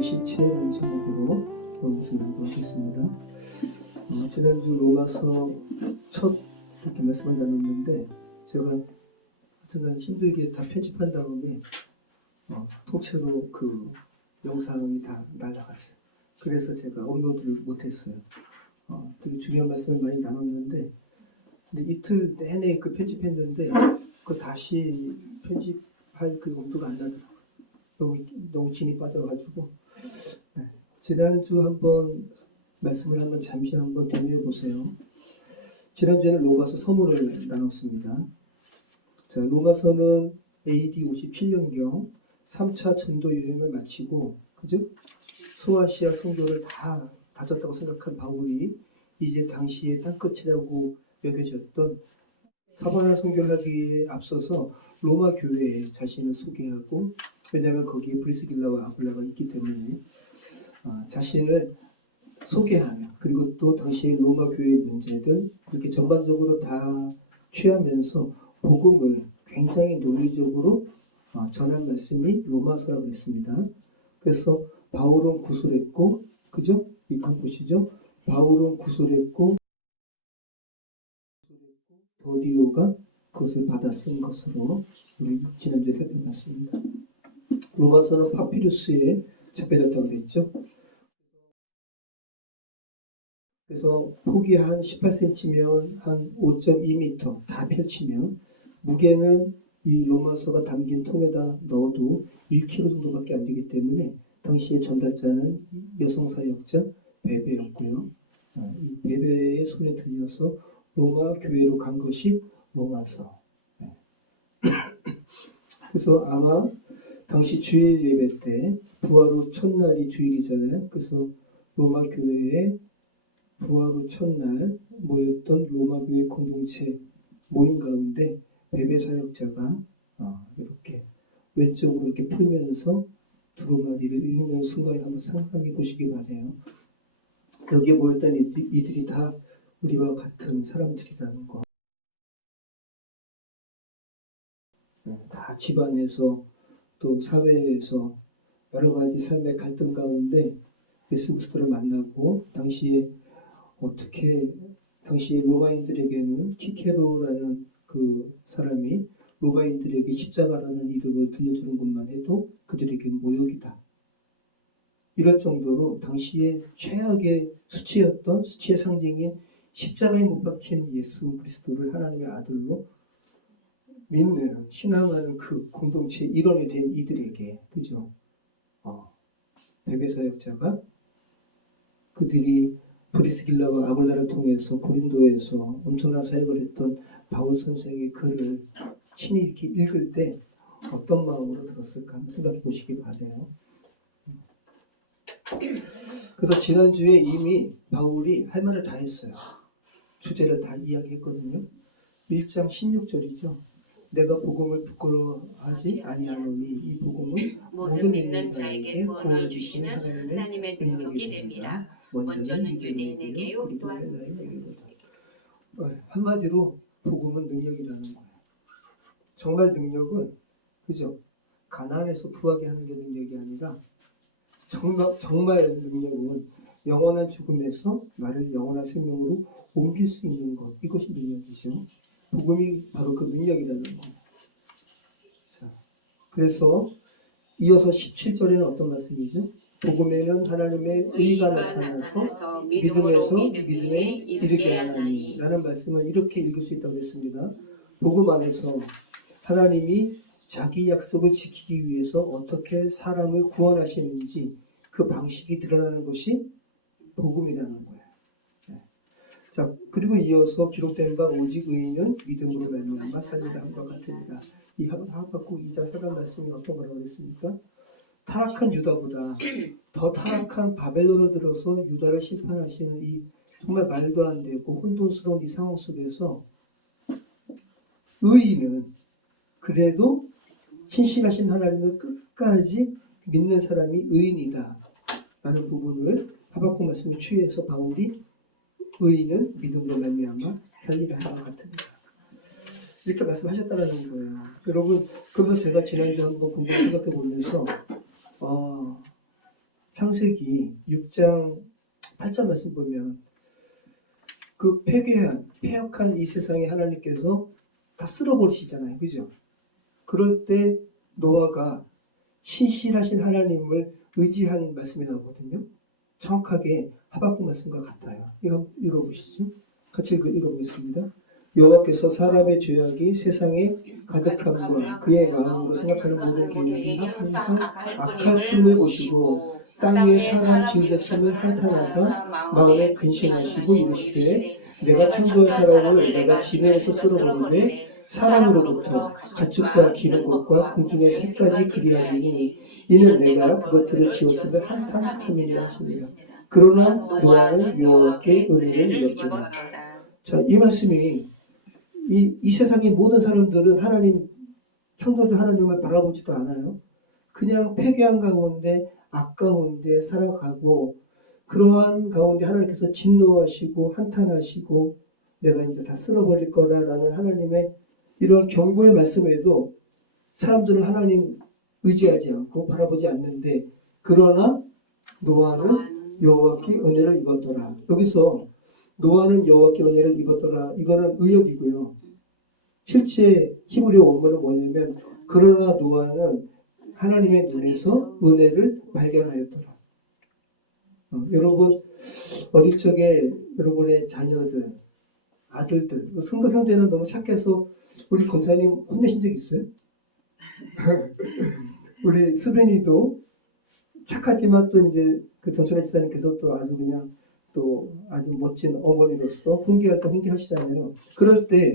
17년 제목으로 본문을 나누겠습니다. 지난주 로마서 첫 이렇게 말씀을 나눴는데 제가 하여튼 힘들게 다 편집한 다음에 통째로 그 영상이 다 날아갔어요. 그래서 제가 업로드를 못했어요. 되게 중요한 말씀을 많이 나눴는데 근데 이틀 내내 그 편집했는데 그 다시 편집할 그 엄두가 안 나더라고요. 너무 진이 빠져가지고 지난주 한번 말씀을 한번 잠시 한번 되뇌어 보세요. 지난주에는 로마서 서문을 나눴습니다. 자, 로마서는 AD 57년경 3차 전도 여행을 마치고 그죠? 소아시아 성교를 다 다졌다고 생각한 바울이 이제 당시의 땅끝이라고 여겨졌던 사바나 선교를 하기 위해 앞서서 로마 교회에 자신을 소개하고, 왜냐하면 거기에 브리스길라와 아굴라가 있기 때문에 자신을 소개하며, 그리고 또 당시의 로마 교회의 문제들 이렇게 전반적으로 다 취하면서 복음을 굉장히 논리적으로 전한 말씀이 로마서라고 했습니다. 그래서 바울은 구술했고, 그죠? 이거 보시죠. 바울은 구술했고 더디오가 그것을 받아 쓴 것으로 우리 지난주에 살펴봤습니다. 로마서는 파피루스에 잡혀졌다고 그랬죠. 그래서 폭이 한 18cm면 한 5.2m 다 펼치면 무게는 이 로마서가 담긴 통에다 넣어도 1kg 정도밖에 안 되기 때문에 당시의 전달자는 여성 사역자 베베였고요. 이 베베의 손에 들려서 로마 교회로 간 것이 로마서. 그래서 아마 당시 주일 예배 때 부활 후 첫날이 주일이잖아요. 그래서 로마 교회에 부활 후 첫날 모였던 로마 교회 공동체 모임 가운데 베베 사역자가 이렇게 왼쪽으로 이렇게 풀면서 두루마리를 읽는 순간을 한번 상상해 보시기 바래요. 여기에 모였던 이들이 다 우리와 같은 사람들이라는 거. 다 집안에서 또 사회에서 여러 가지 삶의 갈등 가운데 예수 그리스도를 만나고 당시에 로마인들에게는 키케로라는 그 사람이 로마인들에게 십자가라는 이름을 들려주는 것만 해도 그들에게 모욕이다. 이럴 정도로 당시에 최악의 수치의 상징인 십자가에 못 박힌 예수 그리스도를 하나님의 아들로 믿는 신앙하는 그 공동체 일원이 된 이들에게 그죠? 베베 사역자가 그들이 브리스길라와 아굴라를 통해서 고린도에서 엄청난 사역을 했던 바울 선생의 글을 친히 이렇게 읽을 때 어떤 마음으로 들었을까 한번 생각해 보시기 바래요. 그래서 지난주에 이미 바울이 할 말을 다 했어요. 주제를 다 이야기했거든요. 1장 16절이죠. 내가 복음을 부끄러워하지 아니하노니 이 복음은 모든 믿는 자에게 구원을 주시는 하나님의 능력이 됩니다. 먼저는 유대인에게요 또한 너희에게로다. 한마디로 복음은 능력이라는 거예요. 정말 능력은 그죠? 가난에서 부하게 하는 게 능력이 아니라 정말 능력은 영원한 죽음에서 나를 영원한 생명으로 옮길 수 있는 것, 이것이 능력이죠. 복음이 바로 그 능력이라는 거예요. 자, 그래서 이어서 17절에는 어떤 말씀이죠? 복음에는 하나님의 의가 나타나서 믿음에서 믿음에 이르게 하나니 라는 말씀을 이렇게 읽을 수 있다고 했습니다. 복음 안에서 하나님이 자기 약속을 지키기 위해서 어떻게 사람을 구원하시는지 그 방식이 드러나는 것이 복음이라는 거예요. 자, 그리고 이어서 기록된 바 오직 의인은 믿음으로 말미암아 살리라 함과 같으니라. 이 하박국 2장 4절 말씀이 어떤 거라고 그랬습니까? 타락한 유다보다 더 타락한 바벨론을 들어서 유다를 심판하시는 이 정말 말도 안 되고 혼돈스러운 이 상황 속에서 의인은 그래도 신실하신 하나님을 끝까지 믿는 사람이 의인이다 라는 부분을 하박국 말씀을 취해서 바울이 의인은 믿음으로 말미암아 살리라 함과 같으니라 이렇게 말씀하셨다는 거예요. 여러분, 그러면 제가 지난주 한번 공부를 생각해 보면서 창세기 6장 8절 말씀 보면 그 폐역한 이 세상에 하나님께서 다 쓸어버리시잖아요. 그죠? 그럴 때 노아가 신실하신 하나님을 의지한 말씀이 나오거든요. 정확하게 하박국 말씀과 같아요. 이거 읽어보시죠. 같이 읽어보겠습니다. 여호와께서 사람의 죄악이 세상에 가득함과 그의 마음으로 생각하는 모든 계획이 항상 악할 뿐을 보시고 땅에 사람 지으셨음을 한탄하사 마음에 근심하시고 이르시되 내가 창조한 사람을 내가 지면에서 쓸어버리되 사람으로부터 가축과 기는 것과 공중의 새까지 그리하리니 이는 내가 그것들을 지었음을 한탄함이니라 하십니다. 그러나 노아는 여호와께 은혜를 입었더라. 자, 이 말씀이 이 세상의 모든 사람들은 하나님 창조주 하나님을 바라보지도 않아요. 그냥 패괴한 가운데 악 가운데 살아가고 그러한 가운데 하나님께서 진노하시고 한탄하시고 내가 이제 다 쓸어버릴 거라라는 하나님의 이런 경고의 말씀에도 사람들은 하나님 의지하지 않고 바라보지 않는데 그러나 노아는 여호와께 은혜를 입었더라. 여기서 노아는 여호와께 은혜를 입었더라. 이거는 의역이고요. 실제 히브리어 원문은 뭐냐면 그러나 노아는 하나님의 눈에서 은혜를 발견하였더라. 여러분 어릴 적에 여러분의 자녀들, 아들들, 성도 형제는 너무 착해서 우리 권사님 혼내신 적 있어요? 우리 수빈이도 착하지만 또 이제 그 전천의 집사님께서 또 아주 그냥 또 아주 멋진 어머니로서 훈계할 때 훈계하시잖아요. 그럴 때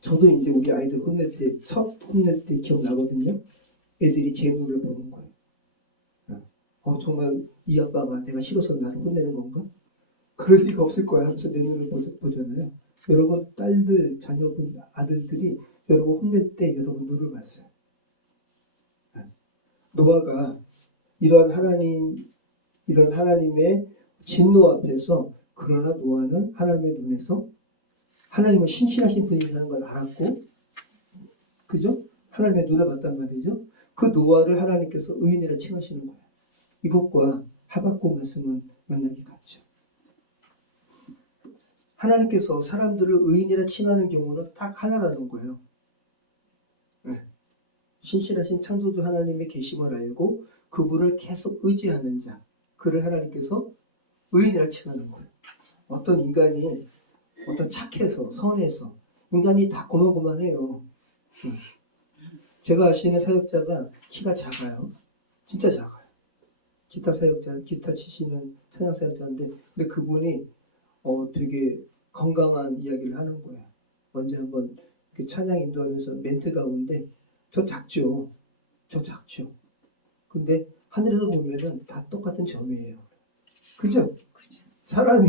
저도 이제 우리 아이들 혼낼 때, 첫 혼낼 때 기억나거든요. 애들이 제 눈을 보는 거예요. 정말 이 아빠가 내가 싫어서 나를 혼내는 건가? 그럴 리가 없을 거야 하면서 내 눈을 보잖아요. 여러분 딸들, 자녀분, 아들들이 여러분 혼낼 때 여러분 눈을 봤어요. 노아가 이런 하나님의 진노 앞에서 그러나 노아는 하나님의 눈에서 하나님은 신실하신 분이라는 걸 알았고, 그죠? 하나님의 눈을 봤단 말이죠. 그 노아를 하나님께서 의인이라 칭하시는 거예요. 이것과 하박국 말씀은 만나기 같죠. 하나님께서 사람들을 의인이라 칭하는 경우는 딱 하나라는 거예요. 신실하신 창조주 하나님의 계심을 알고 그분을 계속 의지하는 자, 그를 하나님께서 의인이라 칭하는 거예요. 어떤 인간이 어떤 착해서 선해서 인간이 다 고만고만해요. 제가 아시는 사역자가 키가 작아요. 진짜 작아요. 기타 사역자, 기타 치시는 찬양 사역자인데 근데 그분이 되게 건강한 이야기를 하는 거예요. 언제 한번 찬양 인도하면서 멘트 가운데 저 작죠. 근데 하늘에서 보면은 다 똑같은 점이에요. 그죠? 사람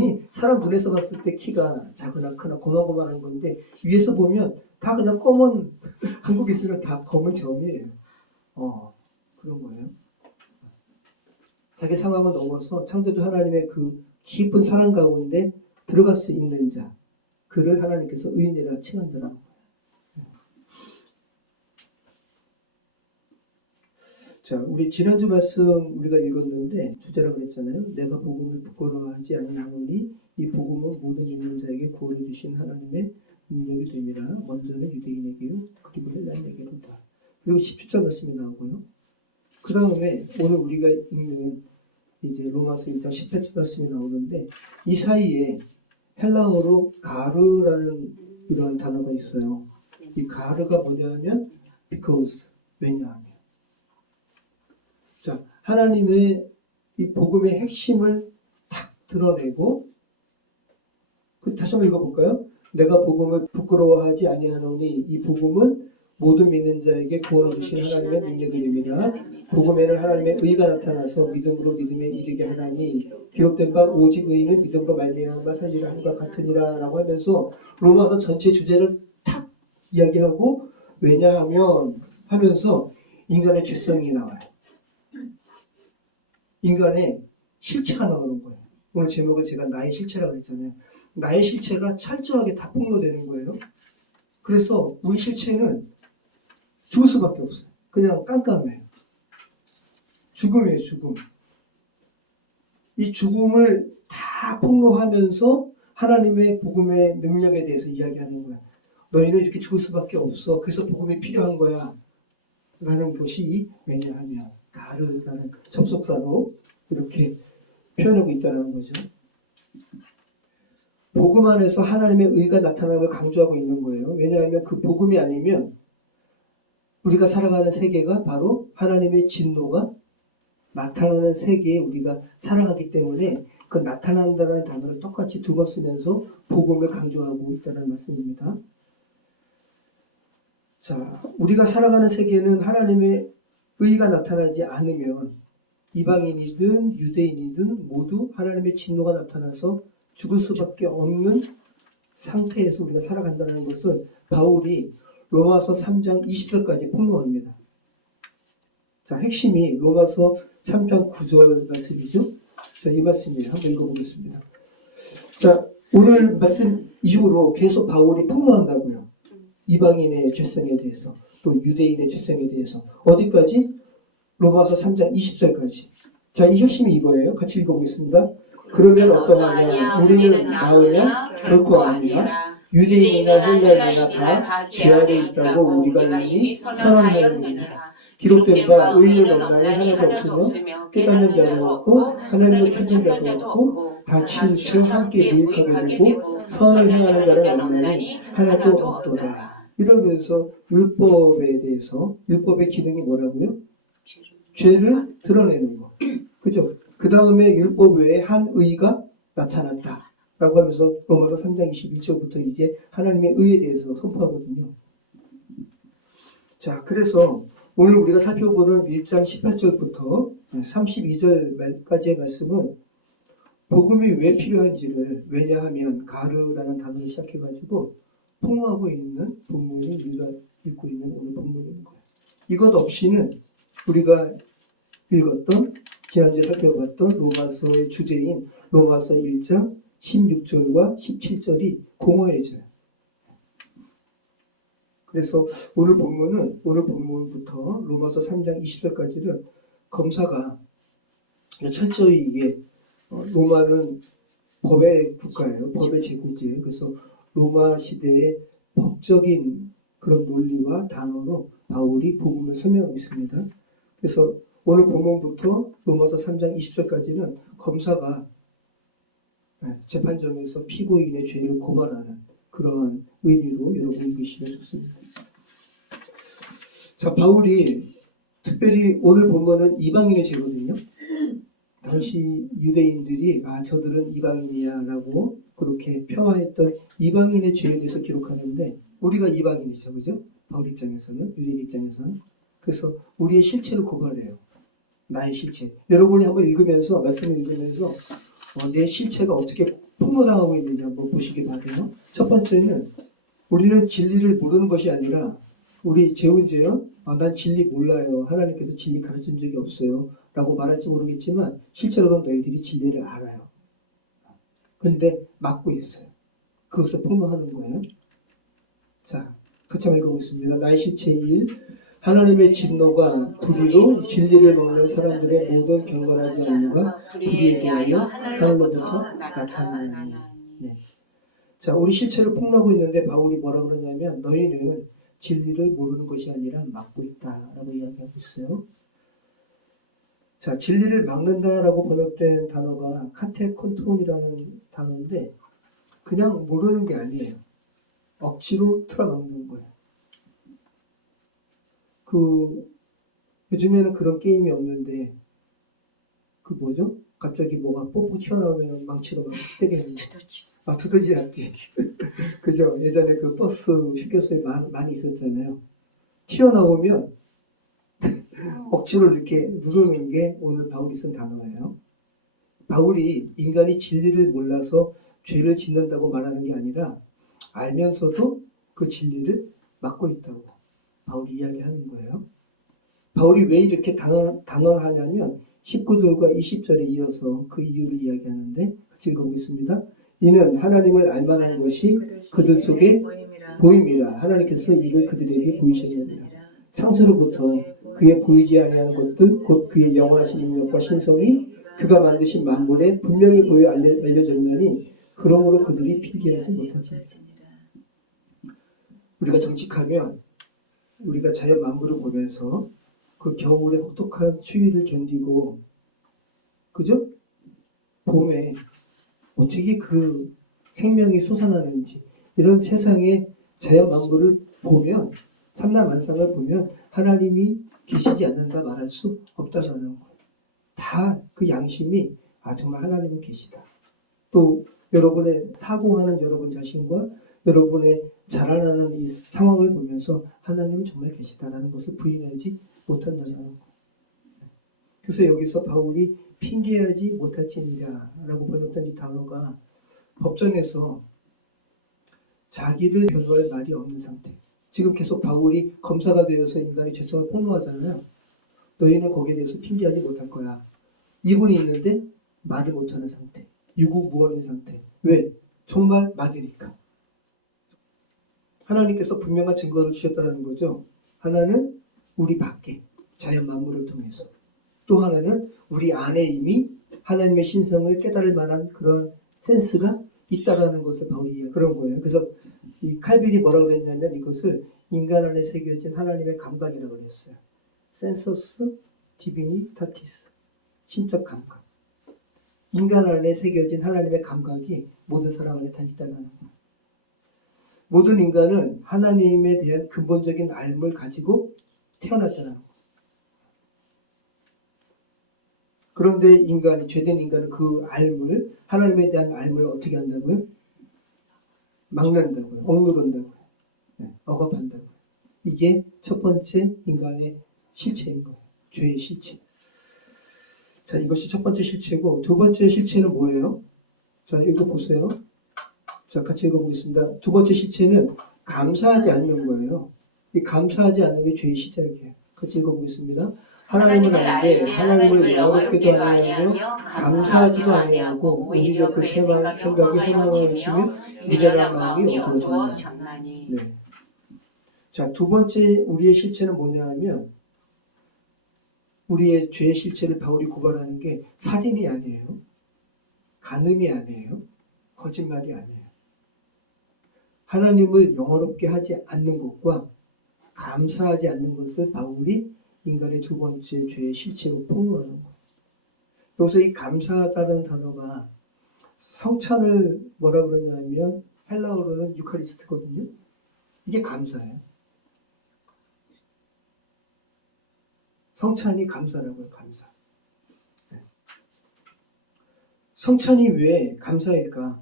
눈에서 봤을 때 키가 작거나 크나 고만고만한 건데 위에서 보면 다 그냥 검은 한국인들은 다 검은 점이에요. 그런 거예요. 자기 상황을 넘어서 창조주 하나님의 그 깊은 사랑 가운데 들어갈 수 있는 자, 그를 하나님께서 의인이라 칭한다라는 거예요. 자, 우리 지난주 말씀 우리가 읽었는데 주제라고 했잖아요. 내가 복음을 부끄러워하지 아니하노니 이 복음은 모든 믿는 자에게 구원을 주신 하나님의 능력이 됨이라. 먼저는 유대인에게요, 그리고 헬라인에게로다. 그리고 17절 말씀이 나오고요. 그 다음에 오늘 우리가 읽는 이제 로마서 1장 18절 말씀이 나오는데 이 사이에 헬라어로 가르라는 이런 단어가 있어요. 이 가르가 뭐냐면 because, 왜냐하면. 자, 하나님의 이 복음의 핵심을 탁 드러내고, 다시 한번 읽어볼까요? 내가 복음을 부끄러워하지 아니하노니 이 복음은 모든 믿는 자에게 구원을 주신 하나님의 능력이니라. 복음에는 하나님의 의가 나타나서 믿음으로 믿음에 이르게 하나니 기록된 바 오직 의인은 믿음으로 말미암아 살리라 함과 같으니라 라고 하면서 로마서 전체 주제를 탁 이야기하고 왜냐하면 하면서 인간의 죄성이 나와요. 인간의 실체가 나오는 거예요. 오늘 제목은 제가 나의 실체라고 했잖아요. 나의 실체가 철저하게 다 폭로되는 거예요. 그래서 우리 실체는 죽을 수밖에 없어요. 그냥 깜깜해요. 죽음이에요, 죽음. 이 죽음을 다 폭로하면서 하나님의 복음의 능력에 대해서 이야기하는 거야. 너희는 이렇게 죽을 수밖에 없어. 그래서 복음이 필요한 거야. 라는 것이 왜냐하면 가르라는 접속사로 이렇게 표현하고 있다는 거죠. 복음 안에서 하나님의 의가 나타남을 강조하고 있는 거예요. 왜냐하면 그 복음이 아니면 우리가 살아가는 세계가 바로 하나님의 진노가 나타나는 세계에 우리가 살아가기 때문에 그 나타난다는 단어를 똑같이 두 번 쓰면서 복음을 강조하고 있다는 말씀입니다. 자, 우리가 살아가는 세계는 하나님의 의가 나타나지 않으면 이방인이든 유대인이든 모두 하나님의 진노가 나타나서 죽을 수밖에 없는 상태에서 우리가 살아간다는 것을 바울이 로마서 3장 20절까지 폭로합니다. 자, 핵심이 로마서 3장 9절 말씀이죠. 자, 이 말씀이에요. 한번 읽어보겠습니다. 자, 오늘 말씀 이후로 계속 바울이 폭로한다고요. 이방인의 죄성에 대해서, 또 유대인의 죄성에 대해서. 어디까지? 로마서 3장 20절까지. 자, 이 핵심이 이거예요. 같이 읽어보겠습니다. 그러면 어떠하냐? 우리는 나으냐? 결코 아니라. 유대인이나 헬라인이나 다 죄 아래 있다고 우리가 이미 선언하였느니라. 기록된 바 의인은 없나니 하나도 없으며 깨닫는 자도 없고 하나님을 찾는 자도 없고 다 치우쳐 함께 무익하게 되고 선을 행하는 자는 없나니 하나도 없도다. 이러면서 율법에 대해서 율법의 기능이 뭐라고요? 죄를 드러내는 거. 그죠? 그 다음에 율법 외에 한 의가 나타났다. 라고 하면서 로마서 3장 21절부터 이제 하나님의 의에 대해서 선포하거든요. 자, 그래서 오늘 우리가 살펴보는 1장 18절부터 32절까지의 말씀은 복음이 왜 필요한지를, 왜냐하면 가르라는 단어를 시작해가지고 폭로하고 있는 본문이 우리가 읽고 있는 오늘 본문인 거예요. 이것 없이는 우리가 읽었던, 지난주에 살펴봤던 로마서의 주제인 로마서 1장 16절과 17절이 공허해져요. 그래서 오늘 본문부터 로마서 3장 20절까지는 검사가 철저히 이게 로마는 법의 국가예요. 법의 제국이에요. 그래서 로마 시대의 법적인 그런 논리와 단어로 바울이 복음을 설명하고 있습니다. 그래서 오늘 본문부터 로마서 3장 20절까지는 검사가 재판정에서 피고인의 죄를 고발하는 그런 의미로 여러분 읽으시면 좋습니다. 자, 바울이 특별히 오늘 본문은 이방인의 죄거든요. 당시 유대인들이 저들은 이방인이야 라고 그렇게 폄하했던 이방인의 죄에 대해서 기록하는데 우리가 이방인이죠. 그죠? 바울 입장에서는, 유대인 입장에서는. 그래서 우리의 실체를 고발해요. 나의 실체. 여러분이 한번 읽으면서, 말씀을 읽으면서 내 실체가 어떻게 폭로당하고 있는지 한번 보시기 바라요. 첫 번째는 우리는 진리를 모르는 것이 아니라 우리 재훈재요. 난 진리 몰라요. 하나님께서 진리 가르친 적이 없어요. 라고 말할지 모르겠지만 실제로는 너희들이 진리를 알아요. 근데 막고 있어요. 그것을 폭로하는 거예요. 자, 같이 한번 읽어보겠습니다. 나의 실체 1. 하나님의 진노가 불의로 진리를 먹는 사람들의 모든 경건하지 않음과 불의에 대하여 하늘로부터 나타나니. 네. 자, 우리 실체를 폭로하고 있는데 바울이 뭐라 그러냐면 너희는 진리를 모르는 것이 아니라 막고 있다라고 이야기하고 있어요. 자, 진리를 막는다라고 번역된 단어가 카테콘톤이라는 단어인데 그냥 모르는 게 아니에요. 억지로 틀어막는 거예요. 요즘에는 그런 게임이 없는데 뭐죠? 갑자기 뭐가 뽀뽀 튀어나오면 망치로 막 때리는 거. 두더지 않기. 그죠? 예전에 그 버스 휴게소에 많이 있었잖아요. 튀어나오면 억지로 이렇게 누르는 게 오늘 바울이 쓴 단어예요. 바울이 인간이 진리를 몰라서 죄를 짓는다고 말하는 게 아니라 알면서도 그 진리를 막고 있다고 바울이 이야기하는 거예요. 바울이 왜 이렇게 단언하냐면 19절과 20절에 이어서 그 이유를 이야기하는데 같이 읽어보겠습니다. 이는 하나님을 알만한 것이 그들 속에 보임이라 하나님께서 이를 그들에게 보이셨느니라. 창세로부터 그의 보이지 아니하는 것들 곧 그의 영원하신 능력과 신성이 그가 만드신 만물에 분명히 보여 알려졌나니 그러므로 그들이 필기하지 못하지. 우리가 정직하면 우리가 자연 만물을 보면서 그 겨울의 혹독한 추위를 견디고 그죠? 봄에 어떻게 그 생명이 솟아나는지 이런 세상의 자연 만물을 보면 삼라만상을 보면 하나님이 계시지 않는다 말할 수 없다라는 거예요. 다 그 양심이 정말 하나님은 계시다. 또 여러분의 사고하는 여러분 자신과 여러분의 자라나는 이 상황을 보면서 하나님은 정말 계시다라는 것을 부인하지 못한다는 거예요. 그래서 여기서 바울이 핑계하지 못할지니라 라고 번역된 이 단어가 법정에서 자기를 변호할 말이 없는 상태. 지금 계속 바울이 검사가 되어서 인간의 죄성을 폭로하잖아요. 너희는 거기에 대해서 핑계하지 못할 거야. 이분이 있는데 말을 못하는 상태. 유구무원인 상태. 왜? 정말 맞으니까. 하나님께서 분명한 증거를 주셨다는 거죠. 하나는 우리 밖에 자연 만물을 통해서, 또 하나는 우리 안에 이미 하나님의 신성을 깨달을 만한 그런 센스가 있다라는 것을 바울이 그런 거예요. 그래서 이 칼빌이 뭐라고 그랬냐면 이것을 인간 안에 새겨진 하나님의 감각이라고 그랬어요. 센서스 디비니타티스, 신적 감각. 인간 안에 새겨진 하나님의 감각이 모든 사람 안에 다 있다는 거예요. 모든 인간은 하나님에 대한 근본적인 알을 가지고 태어났다는 거예요. 그런데 인간이, 죄된 인간은 그 알을, 하나님에 대한 알을 어떻게 한다고요? 막는다고요. 억누른다고요. 억압한다고요. 이게 첫 번째 인간의 실체인 거예요. 죄의 실체. 자, 이것이 첫 번째 실체고, 두 번째 실체는 뭐예요? 자, 이거 보세요. 자, 같이 읽어보겠습니다. 두 번째 실체는 감사하지 않는 거예요. 이 감사하지 않는 게 죄의 시작이에요. 같이 읽어보겠습니다. 하나님을 알되 하나님을 영화롭게도 아니하며 감사하지도 아니하고 오히려 그 생각이 허망을 치며 미련한 마음이 어두워졌나니. 네. 자, 두 번째 우리의 실체는 뭐냐 하면 우리의 죄의 실체를 바울이 고발하는 게 살인이 아니에요. 간음이 아니에요. 거짓말이 아니에요. 하나님을 영화롭게 하지 않는 것과 감사하지 않는 것을 바울이 인간의 두 번째 죄의 실체로 폭로하는 거예요. 여기서 이 감사하다는 단어가 성찬을 뭐라 그러냐면 헬라어로는 유카리스트거든요. 이게 감사예요. 성찬이 감사라고요. 감사. 성찬이 왜 감사일까?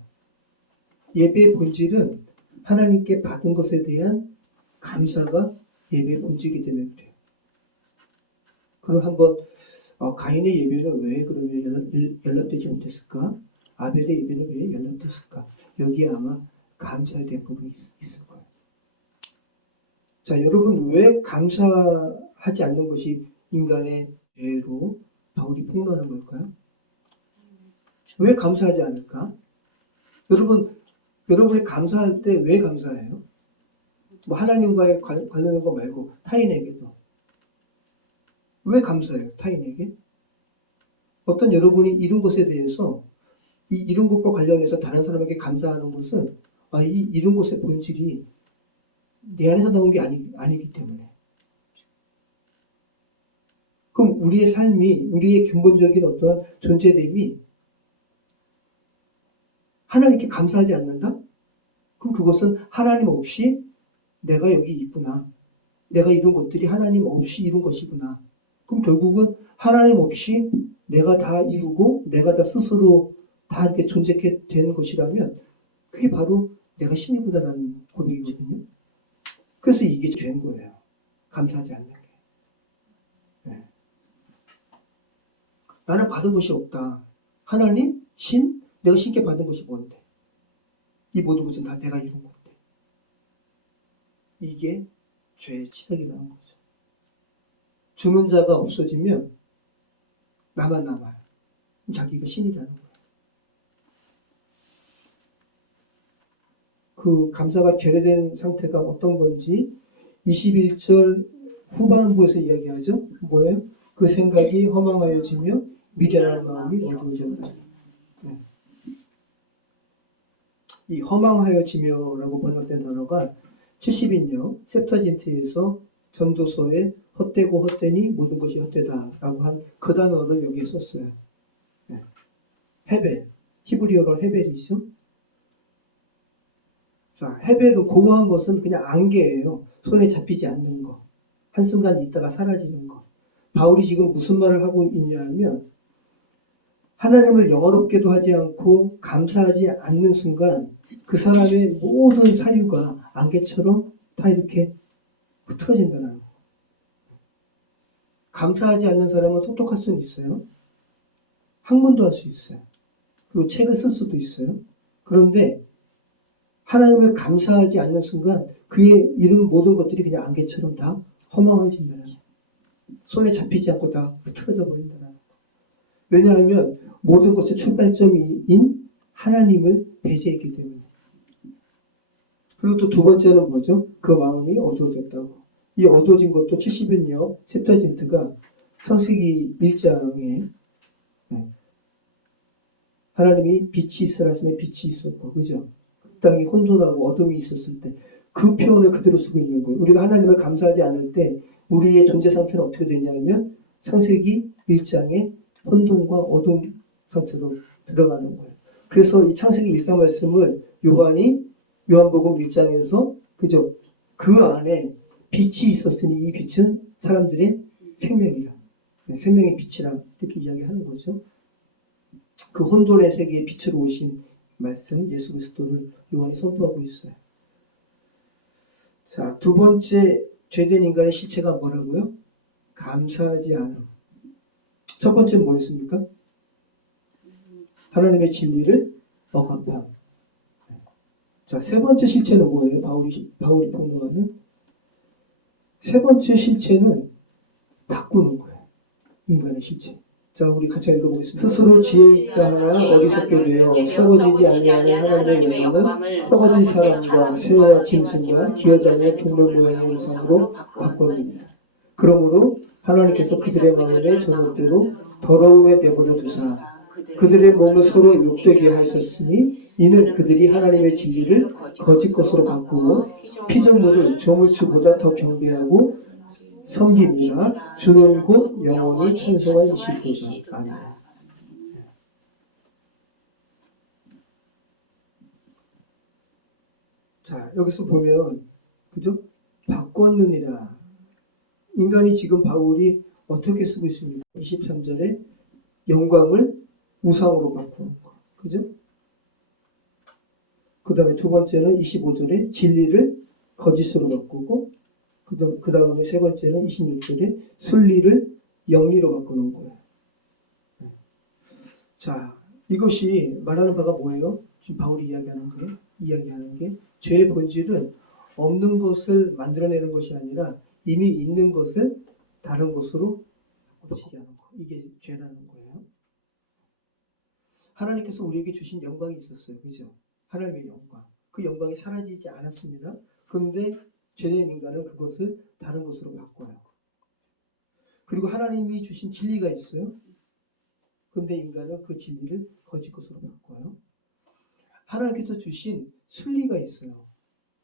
예배의 본질은 하나님께 받은 것에 대한 감사가 예배의 본질이기 때문에 그래요. 그럼 한번 가인의 예배는 왜 그러면 연락되지 못했을까? 아벨의 예배는 왜 연락됐을까? 여기에 아마 감사에 대한 부분이 있을 거예요. 자, 여러분 왜 감사하지 않는 것이 인간의 죄로 바울이 폭로하는 걸까요? 왜 감사하지 않을까? 여러분이 감사할 때 왜 감사해요? 뭐 하나님과의 관련한 거 말고 타인에게도. 왜 감사해요? 타인에게? 어떤 여러분이 이룬 것에 대해서 이 이룬 것과 관련해서 다른 사람에게 감사하는 것은 이 이룬 것의 본질이 내 안에서 나온 게 아니기 때문에. 그럼 우리의 삶이, 우리의 근본적인 어떤 존재됨이 하나님께 감사하지 않는다? 그럼 그것은 하나님 없이 내가 여기 있구나. 내가 이룬 것들이 하나님 없이 이룬 것이구나. 그럼 결국은 하나님 없이 내가 다 이루고 내가 다 스스로 다 이렇게 존재하게 되는 것이라면 그게 바로 내가 신이구나라는 고백이거든요. 그래서 이게 죄인 거예요. 감사하지 않는 게. 네. 나는 받은 것이 없다. 하나님, 신, 내가 신께 받은 것이 뭔데? 이 모든 것은 다 내가 이룬 건데. 이게 죄의 시작이라는 거죠. 주는 자가 없어지면 나만 남아요. 자기가 신이라는 거예요. 그 감사가 결여된 상태가 어떤 건지 21절 후반부에서 이야기하죠. 뭐예요? 그 생각이 허망하여지며 미련한 마음이 어두워졌다. 네. 이 허망하여지며라고 번역된 단어가 70인역 셉터진트에서 전도서에 헛되고 헛되니 모든 것이 헛되다라고 한 그 단어를 여기에 썼어요. 네. 헤벨, 히브리어로 헤벨이죠. 자, 헤벨은 공허한 것은 그냥 안개예요. 손에 잡히지 않는 거. 한순간 있다가 사라지는 거. 바울이 지금 무슨 말을 하고 있냐면 하나님을 영어롭게도 하지 않고 감사하지 않는 순간 그 사람의 모든 사유가 안개처럼 다 이렇게 흐트러진다는 거예요. 감사하지 않는 사람은 똑똑할 수는 있어요. 학문도 할 수 있어요. 그리고 책을 쓸 수도 있어요. 그런데 하나님을 감사하지 않는 순간 그의 이룬 모든 것들이 그냥 안개처럼 다 허망해진다는 거예요. 손에 잡히지 않고 다 흐트러져 버린다는 거예요. 왜냐하면 모든 것의 출발점인 하나님을 배제했기 때문에. 그리고 또 두 번째는 뭐죠? 그 마음이 어두워졌다고. 이 어두워진 것도 70인역 셉터진트가 창세기 1장에 하나님이 빛이 있으라 하시면 빛이 있었고, 그죠? 그 땅이 혼돈하고 어둠이 있었을 때 그 표현을 그대로 쓰고 있는 거예요. 우리가 하나님을 감사하지 않을 때 우리의 존재 상태는 어떻게 되냐면 창세기 1장에 혼돈과 어둠 상태로 들어가는 거예요. 그래서 이 창세기 1장 말씀을 요한이 요한복음 1장에서 그죠? 그 안에 빛이 있었으니 이 빛은 사람들의 생명이라. 생명의 빛이라 이렇게 이야기하는 거죠. 그 혼돈의 세계에 빛으로 오신 말씀 예수 그리스도를 요한이 선포하고 있어요. 자, 두 번째 죄된 인간의 실체가 뭐라고요? 감사하지 않음. 첫 번째는 뭐였습니까? 하나님의 진리를 억압함. 자, 세 번째 실체는 뭐예요? 바울이 폭로하는 세 번째 실체는 바꾸는 거예요. 인간의 실체. 자, 우리 같이 읽어보겠습니다. 스스로 지혜 있다 하나 어리석게 되어 썩어지지 아니하는 하나님의 영광을 썩어진 사람과 새와 짐승과 기어다니는 동물 모양의 형상으로 바꿨느니라. 그러므로 하나님께서 그들의 마음에 저녁대로 더러움에 내버려 두사 그들의 몸을 서로 욕되게 하셨으니 이는 그들이 하나님의 진리를 거짓 것으로 바꾸고 피조물을 조물주보다 더 경배하고 섬김이나 주는 곧 영원히 천성하시도다. 아멘. 자, 여기서 보면 그죠? 바꿨느니라. 인간이 지금 바울이 어떻게 쓰고 있습니까? 23절에 영광을 우상으로 바꾸는 거. 그죠? 그 다음에 두 번째는 25절에 진리를 거짓으로 바꾸고 그 다음에 세 번째는 26절에 순리를 영리로 바꾸는 거예요. 자, 이것이 말하는 바가 뭐예요? 지금 바울이 이야기하는 게 죄의 본질은 없는 것을 만들어내는 것이 아니라 이미 있는 것을 다른 것으로 바꾸게 하는 거. 이게 죄라는 거예요. 하나님께서 우리에게 주신 영광이 있었어요. 그죠? 하나님의 영광. 그 영광이 사라지지 않았습니다. 그런데 죄된 인간은 그것을 다른 것으로 바꿔요. 그리고 하나님이 주신 진리가 있어요. 그런데 인간은 그 진리를 거짓 것으로 바꿔요. 하나님께서 주신 순리가 있어요.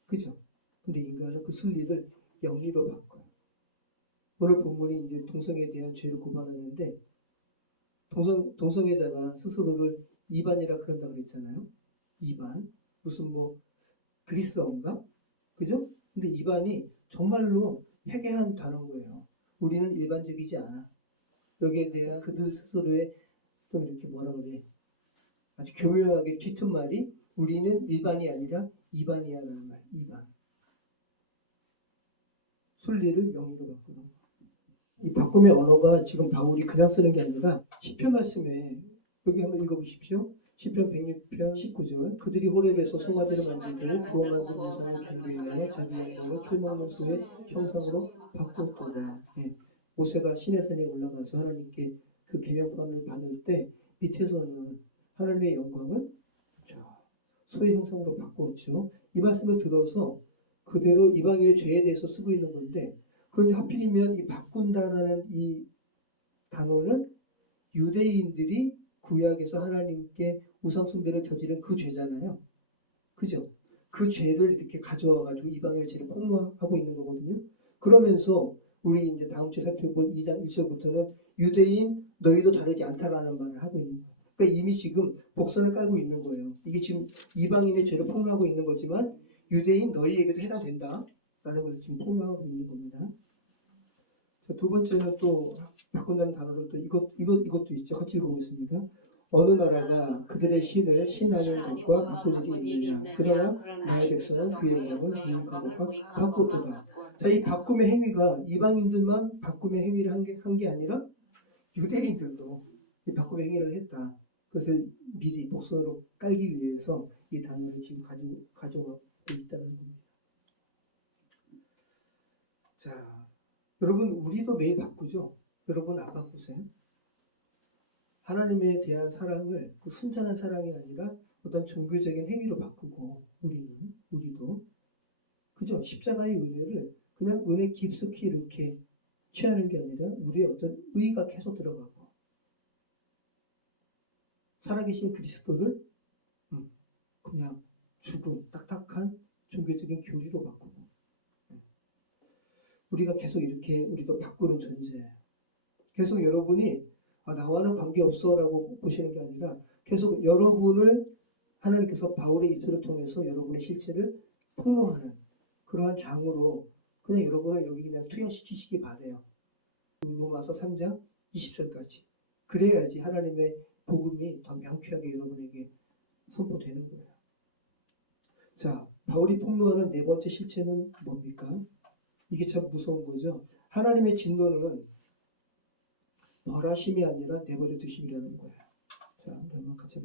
그죠? 근데 인간은 그 순리를 영리로 바꿔요. 오늘 본문이 이제 동성애에 대한 죄를 고발하는데 동성애자가 스스로를 이반이라 그런다고 그랬잖아요. 이반. 무슨 뭐 그리스어인가? 그죠? 근데 이반이 정말로 회개한 단어인 거예요. 우리는 일반적이지 않아. 여기에 대한 그들 스스로의 좀 이렇게 뭐라 그래. 아주 교묘하게 뒤튼 말이 우리는 일반이 아니라 이반이야라는 말. 이반. 순리를 영리로 바꾸는 거. 이 바꿈의 언어가 지금 바울이 그냥 쓰는 게 아니라 시편 말씀에 여기 한번 읽어보십시오. 시편 106편 19절 그들이 호렙에서 송아지를 만들고 부어 만든 우상을 경배하여 자기 영광을 풀먹는 소의 형상으로 바꾸었도다. 예. 모세가 시내산에 올라가서 하나님께 그 계명판을 받을 때 밑에서는 하나님의 영광을 소의 형상으로 바꾸었죠. 이 말씀을 들어서 그대로 이방인의 죄에 대해서 쓰고 있는 건데 그런데 하필이면 이 바꾼다라는 이 단어는 유대인들이 구약에서 하나님께 우상숭배를 저지른 그 죄잖아요. 그죠? 그 죄를 이렇게 가져와가지고 이방인의 죄를 폭로하고 있는 거거든요. 그러면서 우리 이제 다음 주에 살펴볼 2장 1절부터는 유대인 너희도 다르지 않다라는 말을 하고 있는 거예요. 그러니까 이미 지금 복선을 깔고 있는 거예요. 이게 지금 이방인의 죄를 폭로하고 있는 거지만 유대인 너희에게도 해당된다 라는 것을 지금 폭로하고 있는 겁니다. 자, 두 번째는 또 바꾼다는 단어로 또 이것도 있죠. 같이 보겠습니다. 어느 나라가 그들의 신을 신하는 것과 바꾼 일이 있느냐. 그러나 나의 백성은 그의 영광을 유익한 것과 바꿨도다. 자, 이 바꿈의 행위가 이방인들만 바꿈의 행위를 한 게 아니라 유대인들도 이 바꿈의 행위를 했다. 그것을 미리 복선으로 깔기 위해서 이 단어를 지금 가져가고 있다는 겁니다. 자, 여러분 우리도 매일 바꾸죠? 여러분 안 바꾸세요? 하나님에 대한 사랑을 그 순전한 사랑이 아니라 어떤 종교적인 행위로 바꾸고 우리도 그죠? 십자가의 은혜를 그냥 은혜 깊숙이 이렇게 취하는 게 아니라 우리의 어떤 의가 계속 들어가고 살아계신 그리스도를 그냥 죽은 딱딱한 종교적인 교리로 바꾸고 우리가 계속 이렇게 우리도 바꾸는 존재예요. 계속 여러분이 나와는 관계없어 라고 보시는 게 아니라 계속 여러분을 하나님께서 바울의 입술을 통해서 여러분의 실체를 폭로하는 그러한 장으로 그냥 여러분을 여기 그냥 투영시키시기 바래요. 로마서 3장 20절까지. 그래야지 하나님의 복음이 더 명쾌하게 여러분에게 선포되는 거예요. 자, 바울이 폭로하는 네 번째 실체는 뭡니까? 이게 참 무서운 거죠. 하나님의 진노는 벌하심이 아니라 내버려 두심이라는 거예요. 자, 한번 같이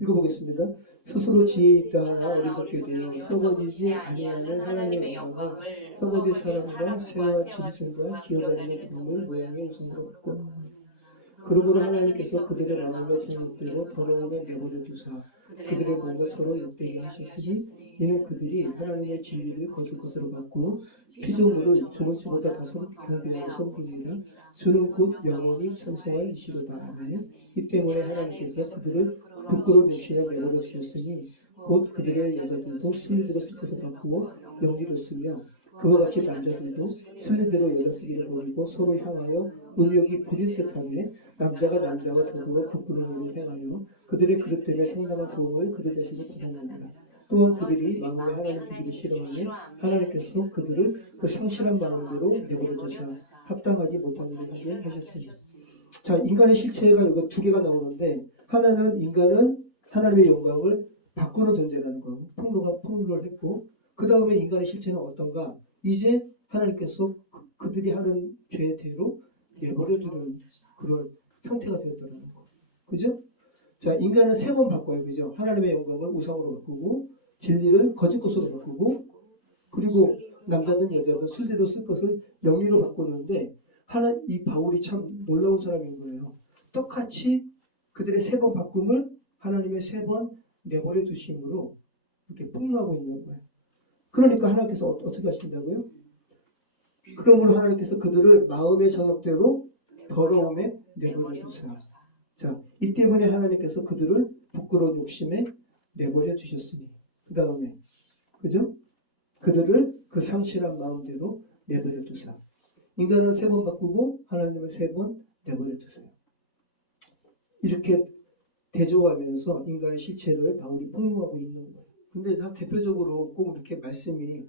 읽어보겠습니다. 스스로 지혜 있다 어리석게 되어 썩어지지 아니하는 하나님의 영광을 썩어질 사람과 새와 짐승과 기어다니는 동물 모양의 우상으로 바꾸었나니 그러므로 하나님께서 그들의 마음에 정욕대로 더러움에 내버려 두사 그들의 몸을 서로 욕되게 하셨으니 이는 그들이 하나님의 진리를 거둘 것으로 받고 피조물을 저물지보다 더 경배하고 섬기니라. 주는 곧 영원히 찬송할 이시로다. 아멘. 이 때문에 하나님께서 그들을 부끄러운 육신에 내버려 두셨으니 곧 그들의 여자들도 순리대로 쓸 것을 바꾸어 영리로 쓰며 그와 같이 남자들도 순리대로 여자 쓰기를 버리고 서로 향하여 음욕이 부릴 듯하며 남자가 남자와 더불어 부끄러운 일을 행하여 그들의 그릇 때문에 상당한 도움을 그들 자신을 받았느니라. 또한 그들이 마음에 하나님 주기를 싫어하며 하나님께서 그들을 그 상실한 마음대로 내버려두사 합당하지 못한 일을 하게 하셨으니. 자, 인간의 실체가 여기 두 개가 나오는데 하나는 인간은 하나님의 영광을 바꾸는 존재라는 거 폭로를 했고 그 다음에 인간의 실체는 어떤가? 이제 하나님께서 그들이 하는 죄대로 내버려두는 그런 상태가 되었다는 거. 그죠? 자, 인간은 세 번 바꿔요. 그죠? 하나님의 영광을 우상으로 바꾸고 진리를 거짓 것으로 바꾸고 그리고 남자든 여자든 순리로 쓸 것을 영리로 바꾸는데 이 바울이 참 놀라운 사람인 거예요. 똑같이 그들의 세 번 바꿈을 하나님의 세 번 내버려 두심으로 이렇게 폭로하고 있는 거예요. 그러니까 하나님께서 어떻게 하신다고요? 그러므로 하나님께서 그들을 마음의 정욕대로 더러움에 내버려 두세요. 자, 이 때문에 하나님께서 그들을 부끄러운 욕심에 내버려 주셨으니 그 다음에 그죠? 그들을 그 상실한 마음대로 내버려 두사. 인간은 세 번 바꾸고 하나님은 세 번 내버려 두세요. 이렇게 대조하면서 인간의 실체를 바울이 폭로하고 있는 거예요. 근데 다 대표적으로 꼭 이렇게 말씀이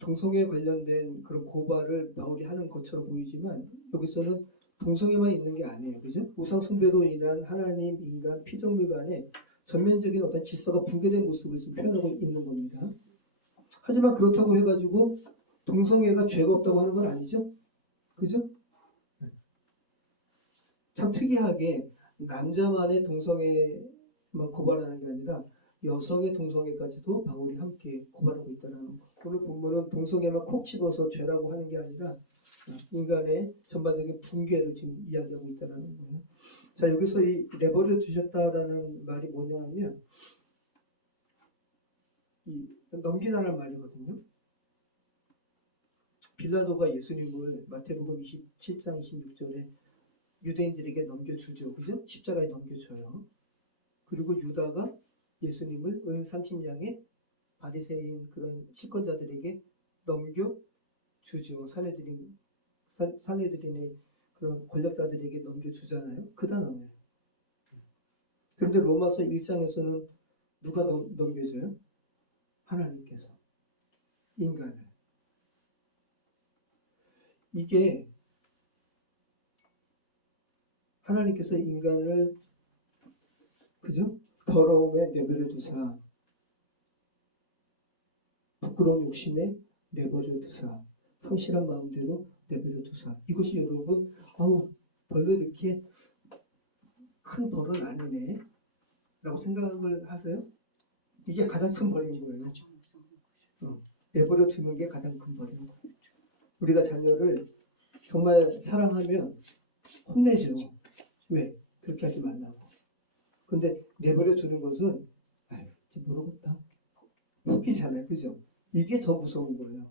동성애 관련된 그런 고발을 바울이 하는 것처럼 보이지만 여기서는 동성애만 있는 게 아니에요. 그죠? 우상 숭배로 인한 하나님, 인간, 피조물 간의 전면적인 어떤 질서가 붕괴된 모습을 지금 표현하고 있는 겁니다. 하지만 그렇다고 해가지고 동성애가 죄가 없다고 하는 건 아니죠? 그죠? 참 특이하게 남자만의 동성애만 고발하는 게 아니라 여성의 동성애까지도 바울이 함께 고발하고 있다는 거. 오늘 본문은 동성애만 콕 집어서 죄라고 하는 게 아니라 인간의 전반적인 붕괴를 지금 이야기하고 있다는 거예요. 자, 여기서 이 내버려 두셨다라는 말이 뭐냐 하면 이 넘기다라는 말이거든요. 빌라도가 예수님을 마태복음 27장 26절에 유대인들에게 넘겨주죠. 그죠? 십자가에 넘겨줘요. 그리고 유다가 예수님을 은 30냥에 바리새인 그런 시권자들에게 넘겨주죠. 사내들인의 그런 권력자들에게 넘겨주잖아요. 그 단어예요. 그런데 로마서 1장에서는 누가 넘겨줘요? 하나님께서 인간을. 이게 하나님께서 인간을 그죠? 더러움에 내버려 두사, 부끄러운 욕심에 내버려 두사, 성실한 마음대로 내버려 두사. 이것이 여러분, 별로 이렇게 큰 벌은 아니네 라고 생각을 하세요? 이게 가장 큰 벌인 거예요. 내버려 두는 게 가장 큰 벌인 거예요. 우리가 자녀를 정말 사랑하면 혼내죠. 왜? 그렇게 하지 말라고. 근데 내버려 두는 것은 이제 모르겠다. 포기잖아요. 그죠? 이게 더 무서운 거예요.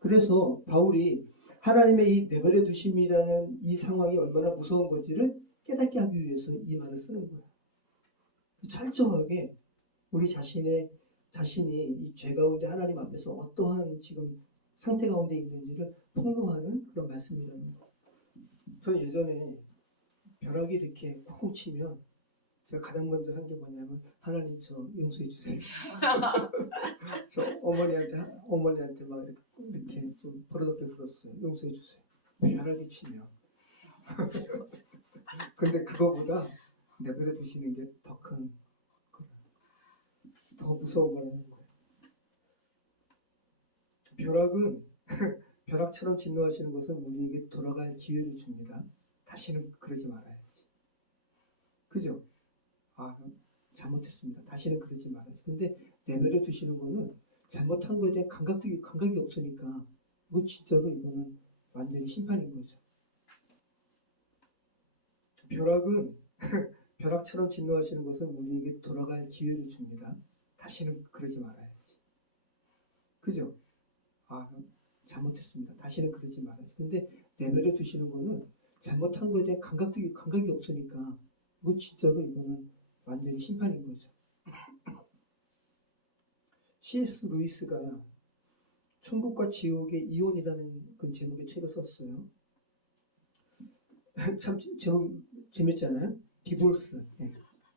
그래서 바울이 하나님의 이 내버려 두심이라는 이 상황이 얼마나 무서운 건지를 깨닫게 하기 위해서 이 말을 쓰는 거예요. 철저하게 우리 자신이 이 죄 가운데 하나님 앞에서 어떠한 지금 상태 가운데 있는지를 폭로하는 그런 말씀이라는 거예요. 저는 예전에 벼락이 이렇게 쿵쿵 치면 제가 가장 먼저 한 게 뭐냐면 하나님 저 용서해 주세요. 저 어머니한테 막 이렇게 좀 버릇없게 굴었어요. 용서해 주세요. 벼락이 치면. 근데 그거보다 내버려 두시는 게 더 무서운 거라는 거예요. 벼락은 벼락처럼 진노하시는 것은 우리에게 돌아갈 기회를 줍니다. 다시는 그러지 말아야지. 그죠? 잘못했습니다. 다시는 그러지 말아야지. 근데 내버려 두시는 거는 잘못한 거에 대한 감각이 없으니까 이거는 완전히 심판인 거죠. 벼락은 벼락처럼 진노하시는 것은 우리에게 돌아갈 기회를 줍니다. 다시는 그러지 말아야지. 그죠? 잘못했습니다. 다시는 그러지 말아야지. 근데 내버려 두시는 거는 잘못한 거에 대한 감각이 없으니까 이거는 완전히 심판인 거죠. C.S. 루이스가 천국과 지옥의 이혼이라는 그 제목의 책을 썼어요. 참 제목이 재밌잖아요. 디볼스.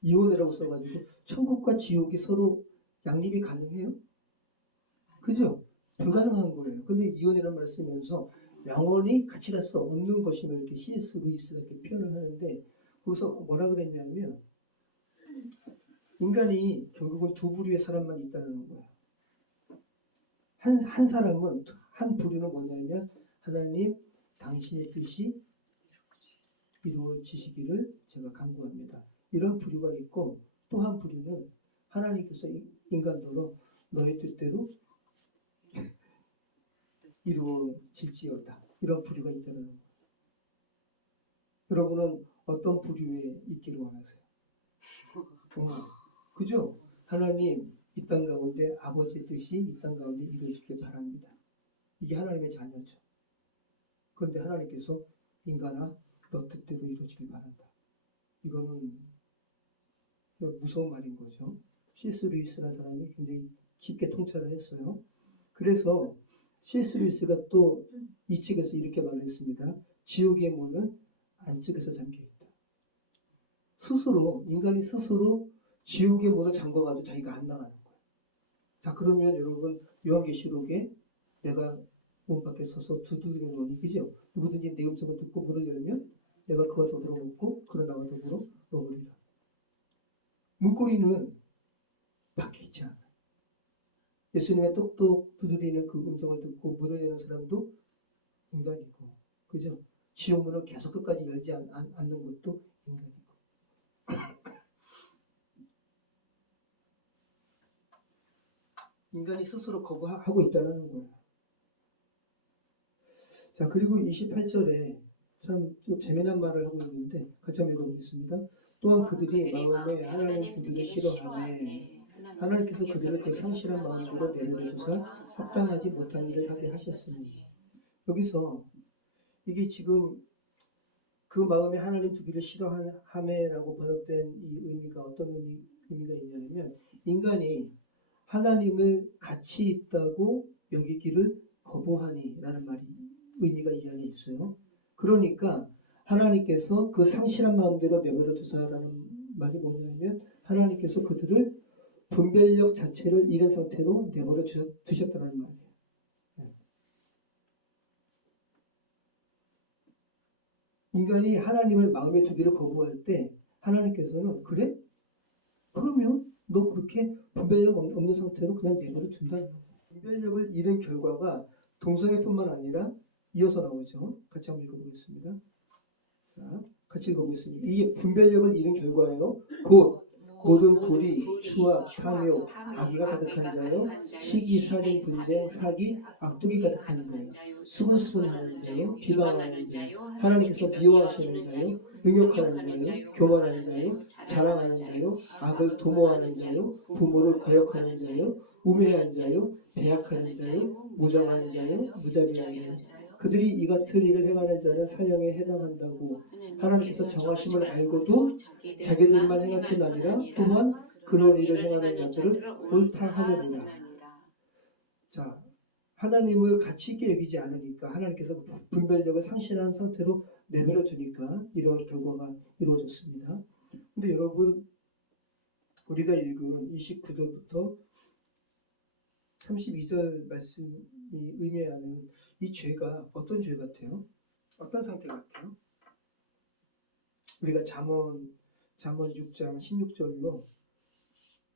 이혼이라고 써가지고 천국과 지옥이 서로 양립이 가능해요? 그죠? 불가능한 거예요. 근데 이혼이라는 말을 쓰면서 영원히 같이 갈 수 없는 것이면 이렇게 C.S. 루이스가 이렇게 표현을 하는데 거기서 뭐라 그랬냐면 인간이 결국은 두 부류의 사람만 있다는 거예요. 한 사람은, 한 부류는 뭐냐면 하나님 당신의 뜻이 이루어지시기를 제가 간구합니다. 이런 부류가 있고 또 한 부류는 하나님께서 인간도로 너의 뜻대로 이루어질지어다. 이런 부류가 있다는 거예요. 여러분은 어떤 부류에 있기를 원하세요? 그죠? 하나님 이 땅 가운데 아버지의 뜻이 이 땅 가운데 이루어지길 바랍니다. 이게 하나님의 자녀죠. 그런데 하나님께서 인간아 너 뜻대로 이루어지길 바란다. 이거는 무서운 말인 거죠. C.S. 루이스라는 사람이 굉장히 깊게 통찰을 했어요. 그래서 C.S. 루이스가 또 이 책에서 이렇게 말을 했습니다. 지옥의 문은 안쪽에서 잠겨있다. 인간이 스스로 지옥의 문을 잠궈가지고 자기가 안 나가는 거예요. 자, 그러면 여러분 요한계시록에 내가 문 밖에 서서 두드리는 노니, 그죠? 누구든지 내 음성을 듣고 문을 열면 내가 그와 더불어 먹고 그는 나와 더불어 먹으리라. 문고리는 밖에 있지 않아요. 예수님의 똑똑 두드리는 그 음성을 듣고 문을 여는 사람도 인간이고, 그죠? 지옥 문을 계속 끝까지 열지 않는 것도 인간이고. 인간이 스스로 거부하고 있다는 거예요. 자, 그리고 28절에 참 좀 재미난 말을 하고 있는데 같이 한번 읽어보겠습니다. 또한 그들이 마음에 하나님 두기를 싫어하네. 하나님께서 그들을 그 상실한 마음으로 내버려 주사 합당하지 못한 일을 하게 하셨으니. 여기서 이게 지금 그 마음에 하나님 두기를 싫어함에라고 번역된 이 의미가 어떤 의미가 있냐면 인간이 하나님을 가치 있다고 여기기를 거부하니라는 말이 의미가 이 안에 있어요. 그러니까 하나님께서 그 상실한 마음대로 내버려 두사라는 말이 뭐냐면 하나님께서 그들을 분별력 자체를 잃은 상태로 내버려 두셨다는 말이에요. 인간이 하나님을 마음에 두기를 거부할 때 하나님께서는 그래? 그러면 너 그렇게 분별력 없는 상태로 그냥 내버려 둔다는 거예요. 분별력을 잃은 결과가 동성애뿐만 아니라 이어서 나오죠. 같이 한번 읽어보겠습니다. 자, 같이 읽어보겠습니다. 이 분별력을 잃은 결과예요. 곧 모든 불의, 추악, 탐욕, 악의가 가득한 자요, 시기, 살인, 분쟁, 사기, 악독이 가득한 자요, 수근수근하는 자요, 비방하는 자요, 하나님께서 미워하시는 자요, 능욕하는 자요, 교만하는 자요, 자랑하는 자요, 악을 도모하는 자요, 부모를 거역하는 자요, 우매한 자요, 배약하는 자요, 무정한 자요, 무자비한 자요. 그들이 이 같은 일을 행하는 자는 사형에 해당한다고 하나님께서 정하심을 알고도 자기들만 행할 뿐 아니라 또한 그런 일을 행하는 자들을 옳다 하느니라. 자, 하나님을 가치 있게 여기지 않으니까 하나님께서 분별력을 상실한 상태로 내버려 두니까 이런 결과가 이루어졌습니다. 근데 여러분 우리가 읽은 29절부터 32절 말씀이 의미하는 이 죄가 어떤 죄 같아요? 어떤 상태 같아요? 우리가 잠언 6장 16절로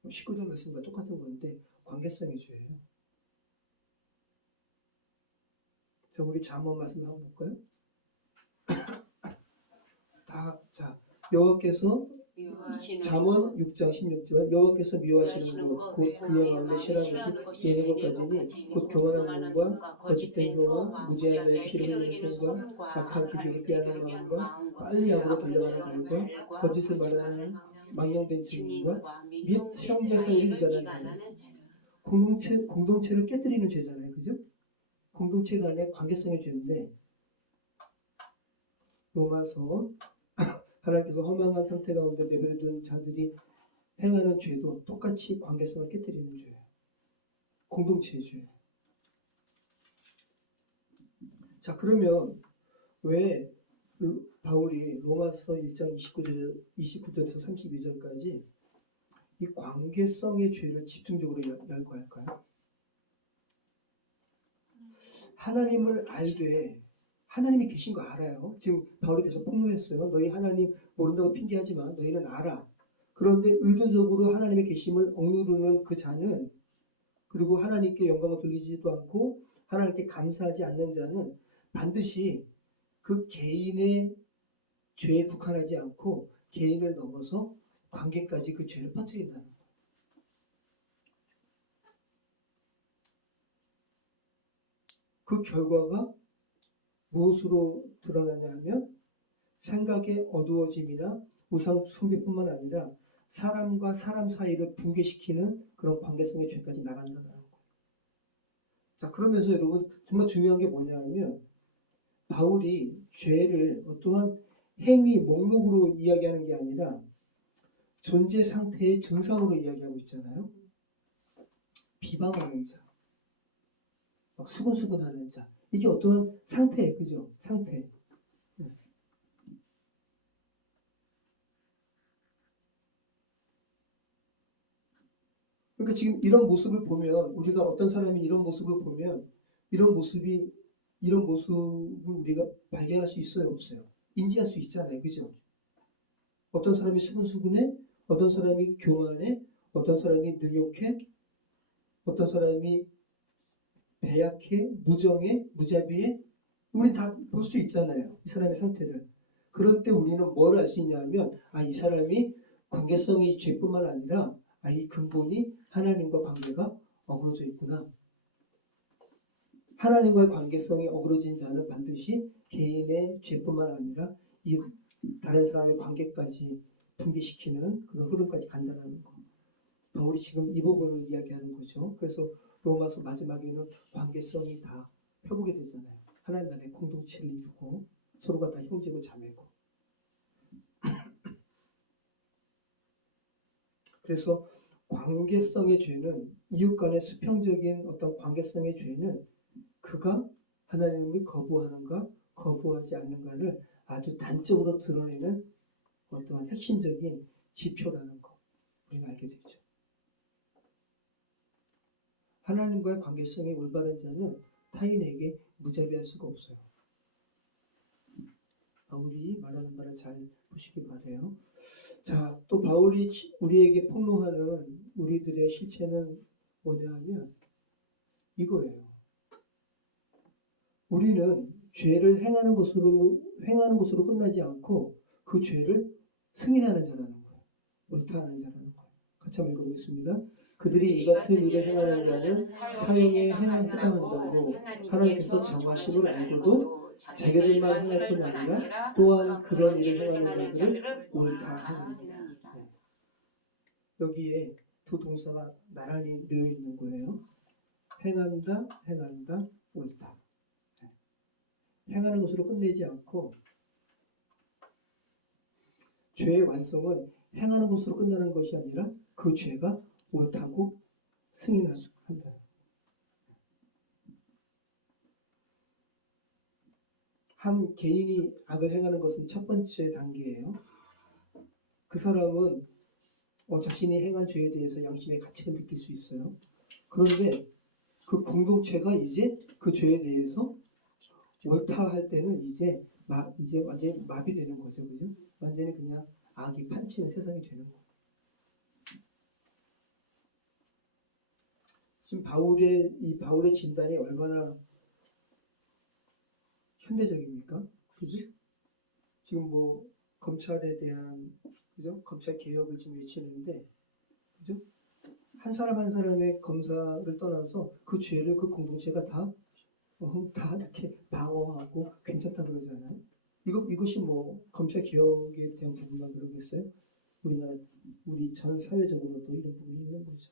19절 말씀과 똑같은 건데 관계성의 죄예요. 자, 우리 잠언 말씀 한번 볼까요? 자, 여호와께서 잠언 6장 16절 여호와께서 미워하시는 것 곧 그의 마음에 싫어하는 것이 예는 것까지니 곧 교만한 눈과 거짓된 혀와 무지한 자의 피를 흘리는 손과 악한 기비를 꾀하는 마음과 빨리 악으로 달려가는 발과 거짓을 말하는 망령된 증인과 및 형제 사이를 이간하는 자는 공동체를 깨뜨리는 죄잖아요. 그죠? 공동체 간의 관계성의 죄인데 로마서 하나님께서 허망한 상태 가운데 내버려둔 자들이 행하는 죄도 똑같이 관계성을 깨뜨리는 죄예요. 공동체의 죄. 자, 그러면 왜 바울이 로마서 1장 29절에서 32절까지 이 관계성의 죄를 집중적으로 열거할까요? 하나님을 알되 하나님이 계신 거 알아요. 지금 바울이 계속 폭로했어요. 너희 하나님 모른다고 핑계하지만 너희는 알아. 그런데 의도적으로 하나님의 계심을 억누르는 그 자는 그리고 하나님께 영광을 돌리지도 않고 하나님께 감사하지 않는 자는 반드시 그 개인의 죄에 국한하지 않고 개인을 넘어서 관계까지 그 죄를 퍼뜨린다는 거예요. 그 결과가 무엇으로 드러나냐 하면 생각의 어두워짐이나 우상 숭배뿐만 아니라 사람과 사람 사이를 붕괴시키는 그런 관계성의 죄까지 나간다는 거예요. 자, 그러면서 여러분 정말 중요한 게 뭐냐 하면 바울이 죄를 어떠한 행위 목록으로 이야기하는 게 아니라 존재 상태의 증상으로 이야기하고 있잖아요. 비방하는 자, 막 수근수근하는 자, 이게 어떤 상태, 그죠? 상태. 그러니까 지금 이런 모습을 보면 우리가 어떤 사람이 이런 모습을 보면 이런 모습을 우리가 발견할 수 있어요, 없어요? 인지할 수 있잖아요, 그죠? 어떤 사람이 수근수근해, 어떤 사람이 교만해, 어떤 사람이 능욕해, 어떤 사람이 배약해, 무정해, 무자비해. 우리 다 볼 수 있잖아요, 이 사람의 상태를. 그럴 때 우리는 뭘 알 수 있냐면 이 사람이 관계성의 죄뿐만 아니라 이 근본이 하나님과 관계가 어그러져 있구나. 하나님과의 관계성이 어그러진 자는 반드시 개인의 죄뿐만 아니라 이 다른 사람의 관계까지 붕괴시키는 그런 흐름까지 간다는 거. 바울이 지금 이 부분을 이야기하는 거죠. 그래서 로마서 마지막에는 관계성이 다 펴보게 되잖아요. 하나님 나라의 공동체를 이루고 서로가 다 형제고 자매고. 그래서 관계성의 죄는, 이웃 간의 수평적인 어떤 관계성의 죄는 그가 하나님을 거부하는가 거부하지 않는가를 아주 단적으로 드러내는 어떠한 핵심적인 지표라는 거 우리는 알게 되죠. 하나님과의 관계성이 올바른 자는 타인에게 무자비할 수가 없어요. 바울이 말하는 바를 잘 보시기 바라요. 자, 또 바울이 우리에게 폭로하는 우리들의 실체는 뭐냐 하면 이거예요. 우리는 죄를 행하는 것으로 끝나지 않고 그 죄를 승인하는 자라는 거예요. 옳다하는 자라는 거예요. 같이 한번 읽어보겠습니다. 그들이 이 같은 일을 행하는 자는 사형에 해당한다고 하나님께서 정하심을 알고도 자기들만 행할 뿐 아니라 또한 그런 일을 행하는 자들을 옳다하느니라. 네. 여기에 두 동사가 나란히 놓여 있는 거예요. 행한다, 옳다. 네. 행하는 것으로 끝내지 않고 죄의 완성은 행하는 것으로 끝나는 것이 아니라 그 죄가 옳다고 승인한다. 한 개인이 악을 행하는 것은 첫 번째 단계예요. 그 사람은 자신이 행한 죄에 대해서 양심의 가책을 느낄 수 있어요. 그런데 그 공동체가 이제 그 죄에 대해서 옳다 할 때는 이제 완전히 마비되는 거죠, 그죠? 완전히 그냥 악이 판치는 세상이 되는 거예요. 지금 바울의 진단이 얼마나 현대적입니까? 그죠? 지금 뭐 검찰에 대한 그죠? 검찰 개혁을 지금 외치는데 그죠? 한 사람 한 사람의 검사를 떠나서 그 죄를 그 공동체가 다 이렇게 방어하고 괜찮다 그러잖아요. 이것이 뭐 검찰 개혁에 대한 부분만 그러겠어요? 우리 전 사회적으로도 이런 부분이 있는 거죠.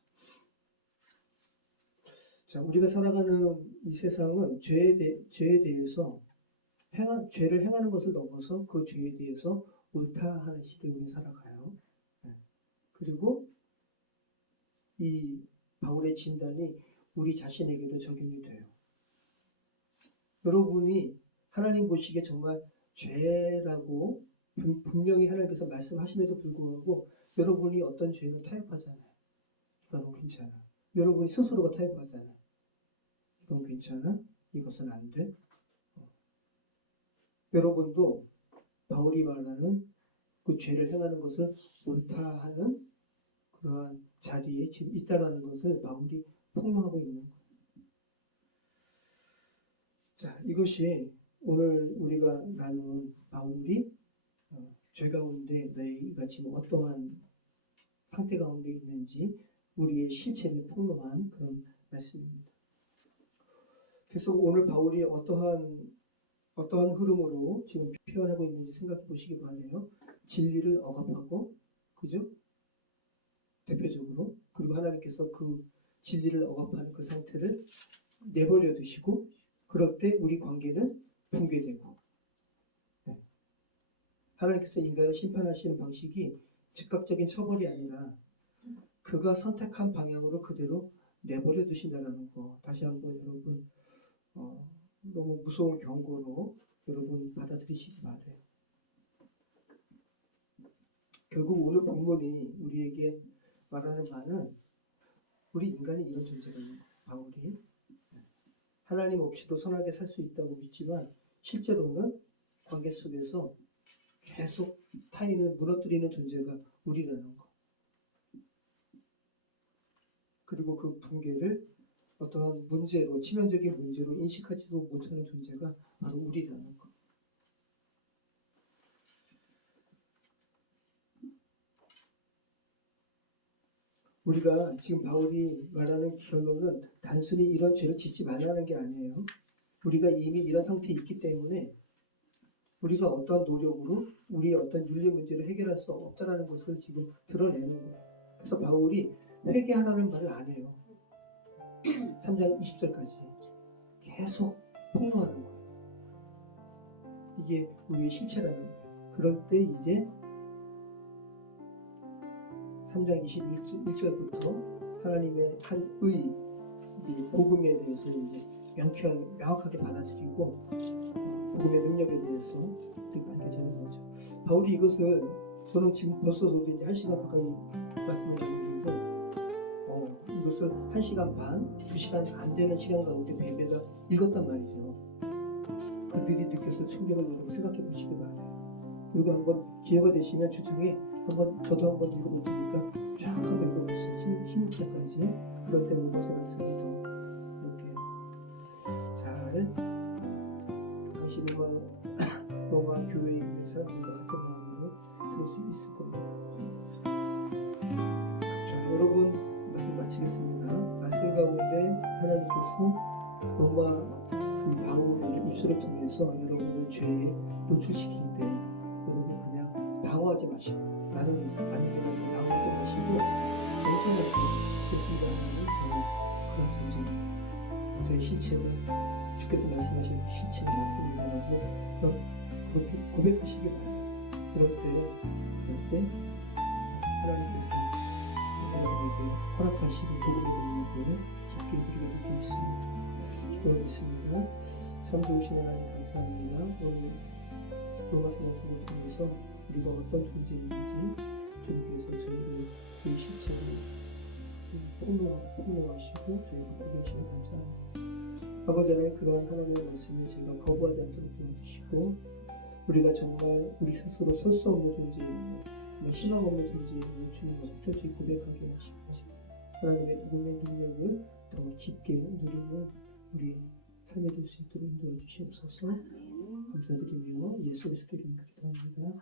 자, 우리가 살아가는 이 세상은 죄에 대해서 죄를 행하는 것을 넘어서 그 죄에 대해서 옳다 하는 식의 우리 살아가요. 네. 그리고 이 바울의 진단이 우리 자신에게도 적용이 돼요. 여러분이 하나님 보시기에 정말 죄라고 분명히 하나님께서 말씀하심에도 불구하고 여러분이 어떤 죄를 타협하잖아요. 이건 괜찮아. 여러분이 스스로가 타협하잖아요. 이건 괜찮아. 이것은 안 돼. 여러분도 바울이 말하는 그 죄를 행하는 것을 옳다 하는 그러한 자리에 지금 있다라는 것을 바울이 폭로하고 있는 거예요. 자, 이것이 오늘 우리가 나눈 바울이 죄 가운데 너희가 지금 어떠한 상태 가운데 있는지 우리의 실체를 폭로한 그런 말씀입니다. 그래서 오늘 바울이 어떠한 흐름으로 지금 표현하고 있는지 생각해 보시기 바라요. 진리를 억압하고, 그죠? 대표적으로. 그리고 하나님께서 그 진리를 억압하는 그 상태를 내버려 두시고, 그럴 때 우리 관계는 붕괴되고, 네. 하나님께서 인간을 심판하시는 방식이 즉각적인 처벌이 아니라 그가 선택한 방향으로 그대로 내버려 두신다는 거. 다시 한번 여러분 너무 무서운 경고로 여러분 받아들이시기 바라요. 결국 오늘 본문이 우리에게 말하는 바는 우리 인간이 이런 존재라는 거예요. 바울이 하나님 없이도 선하게 살 수 있다고 믿지만 실제로는 관계 속에서 계속 타인을 무너뜨리는 존재가 우리라는 거. 그리고 그 붕괴를 어떠한 문제로, 치명적인 문제로 인식하지도 못하는 존재가 바로 우리라는 것. 우리가 지금 바울이 말하는 결론은 단순히 이런 죄를 짓지 말라는 게 아니에요. 우리가 이미 이런 상태에 있기 때문에 우리가 어떠한 노력으로 우리의 어떤 윤리 문제를 해결할 수 없다는 것을 지금 드러내는 거예요. 그래서 바울이 회개하라는 말을 안 해요. 3장 20절까지 계속 폭로하는 거예요. 이게 우리의 실체라는 거예요. 그럴 때 이제 3장 21절부터 하나님의 한 의, 이제 복음에 대해서 이제 명확하게 받아들이고 복음의 능력에 대해서 우리가 알게 되는 거죠. 바울이 이것을 저는 지금 벌써 저도 이제 1시간 가까이 말씀을 드렸는데 이것을 1시간 반, 2시간 안 되는 시간 가운데 베베가 읽었단 말이죠. 그들이 느꼈을 충격을 여러분 생각해 보시기 바라요. 그리고 한번 기회가 되시면 주중에 한번 저도 한번 읽어볼 테니까 쫙 한번 읽어보세요. 16절까지. 그럴 때 로마서 말씀이 더 이렇게 잘 당시 로마 교회에 있는 사람들과 같은 마음으로 들을 수 있을 겁니다. 자, 여러분 말씀 마치겠습니다. 말씀 가운데 하나님께서 로마 그 바울의 입술을 통해서 여러분을 죄에 노출시킬 때 여러분 그냥 방어하지 마시고 나는 아니면 방어하지 마시고 겸손하게 됐습니다 하는 그런 전쟁 저의 실체를 주께서 말씀하신 실체는 맞습니다라고 그렇게 고백하시기 바랍니다. 그럴 때 하나님께서 여러분에게 허락하시는 복음의 능력을 깊게 누리게 될 수 있습니다. 기도하겠습니다. 참 좋으신 하나님 감사합니다. 오늘 로마서 말씀을 통해서 우리가 어떤 존재인지 주님께서 저희 실체를 폭로하시고 저희를 보내시니 감사합니다. 아버지 하나님 그러한 하나님의 말씀을 제가 거부하지 않도록 도와주시고 우리가 정말 우리 스스로 설 수 없는 존재이며 정말 희망 없는 존재임을 주님 앞에 저희 고백하게 하시고 하나님의 복음의 능력을 더 깊게 누리는 우리 삶이 될 수 있도록 인도해 주시옵소서. 감사드리며 예수 그리스도 이름으로 기도합니다.